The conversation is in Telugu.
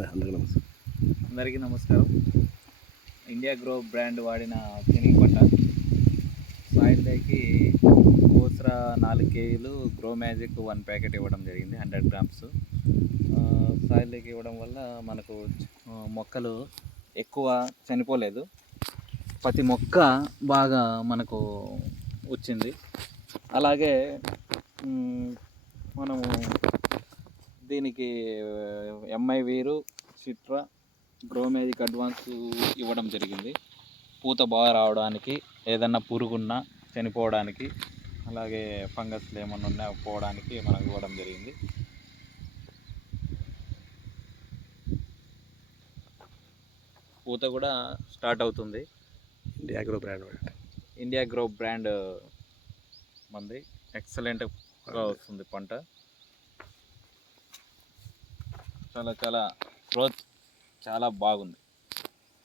అందరికీ నమస్కారం. ఇండియా గ్రో బ్రాండ్ వాడిన శనగ పంట సాయిల్లోకి ఓస్రా 4 కేజీలు, గ్రో మ్యాజిక్ 1 ప్యాకెట్ ఇవ్వడం జరిగింది, 100 గ్రామ్స్. సాయిల్లోకి ఇవ్వడం వల్ల మనకు మొక్కలు ఎక్కువ చనిపోలేదు, ప్రతి మొక్క బాగా మనకు వచ్చింది. అలాగే మనము దీనికి ఎంఐ వీరు, సిట్రా, గ్రో మ్యాజిక్ అడ్వాన్స్ ఇవ్వడం జరిగింది. పూత బాగా రావడానికి, ఏదన్నా పురుగున్నా చనిపోవడానికి, అలాగే ఫంగస్లు ఏమన్నా ఉన్నా పోవడానికి మనకు ఇవ్వడం జరిగింది. పూత కూడా స్టార్ట్ అవుతుంది. ఇండియా గ్రో బ్రాండ్ మంది ఎక్సలెంట్గా వస్తుంది పంట. చాలా గ్రోత్ చాలా బాగుంది.